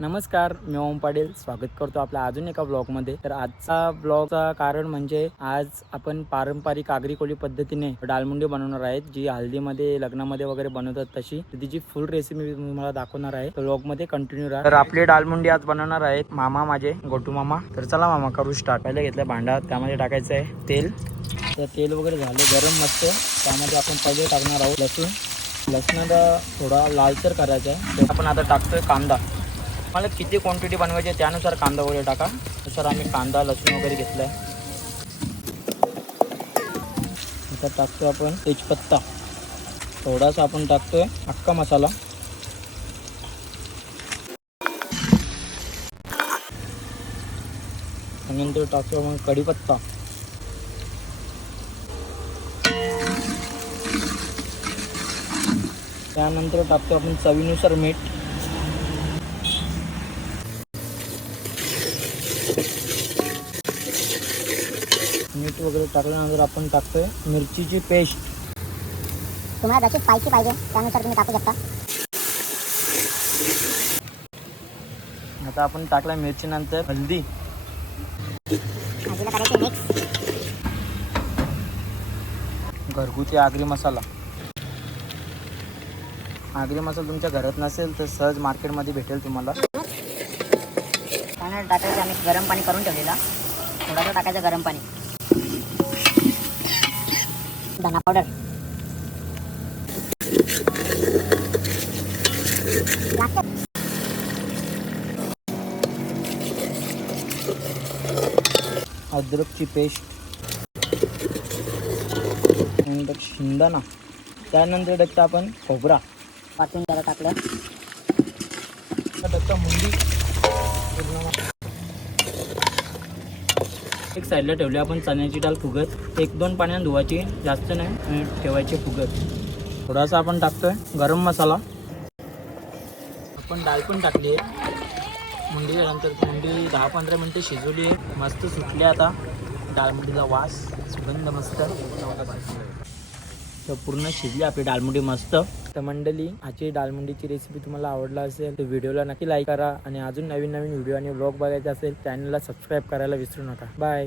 नमस्कार मी ओम पाटील. स्वागत करतो आपल्या अजून एका ब्लॉगमध्ये. तर आजचा ब्लॉगचा कारण म्हणजे आज आपण पारंपरिक आगरी कोळी पद्धतीने डालमुंडी बनवणार आहेत जी हल्दीमध्ये लग्नामध्ये वगैरे बनवतात तशी. तिची फुल रेसिपी मी तुम्हाला दाखवणार आहे. तर ब्लॉगमध्ये कंटिन्यू राहा. तर आपली डालमुंडी आज बनवणार आहेत मामा माझे गोटू मामा. तर चला मामा करू स्टार्ट पहिले घेतलं भांडा त्यामध्ये टाकायचं आहे तेल. तर तेल वगैरे झालं गरम मस्त. त्यामध्ये आपण पहिले टाकणार आहोत लसूण. लसणाला थोडा लालसर करायचा आहे. आपण आता टाकतोय कांदा. मला किती क्वांटिटी बनवायची आहे त्यानुसार कांदा वगैरे टाका. तसं आम्ही कांदा लसूण वगैरे घेतला आहे आता टाकतो आपण तेजपत्ता. थोडासा आपण टाकतोय अख्खा मसाला. नंतर टाकतो आपण कढीपत्ता. त्यानंतर टाकतो आपण चवीनुसार मीठ. मीठ वगैरे टाकल्यानंतर आपण टाकतोय मिरचीची पेस्ट. तुम्हाला जशी स्पायसी पाहिजे त्यानुसार तुम्ही टाकू शकता. आता आपण टाकला मिरची नंतर हल्दी घरगुती आगरी मसाला. आगरी मसाला तुमच्या घरात नसेल तर सहज मार्केटमध्ये भेटेल तुम्हाला. टाकायचं आम्ही गरम पाणी करून ठेवलेला. थोडासा टाकायचं गरम पाणी. धना पावडर अद्रकची पेस्ट नंतर शेंगदाणा. त्यानंतर टाकता आपण खोबरा. वाटून जरा टाकलं. टाकता मुंडी. एक साईडला ठेवली आपण चण्याची डाळ फुगत. एक दोन पाण्यानं धुवायची. जास्त नाही ठेवायची फुगत. थोडासा आपण टाकतोय गरम मसाला. आपण डाळ पण टाकली आहे. मुंडी नंतर मुंडी दहा पंधरा मिनटं शिजवली आहे. मस्त सुटली आता. डाळमुंडीचा वास. सुगंध मस्त. तर पूर्ण शिजली आपली डाळमुंडी मस्त. तर मंडळी आजची डाळमुंडीची रेसिपी तुम्हाला आवडला असेल तर व्हिडिओला नक्की लाईक करा. आणि अजून नवीन नवीन व्हिडिओ आणि ब्लॉग बघायचा असेल चॅनलला सबस्क्राईब करायला विसरू नका. बाय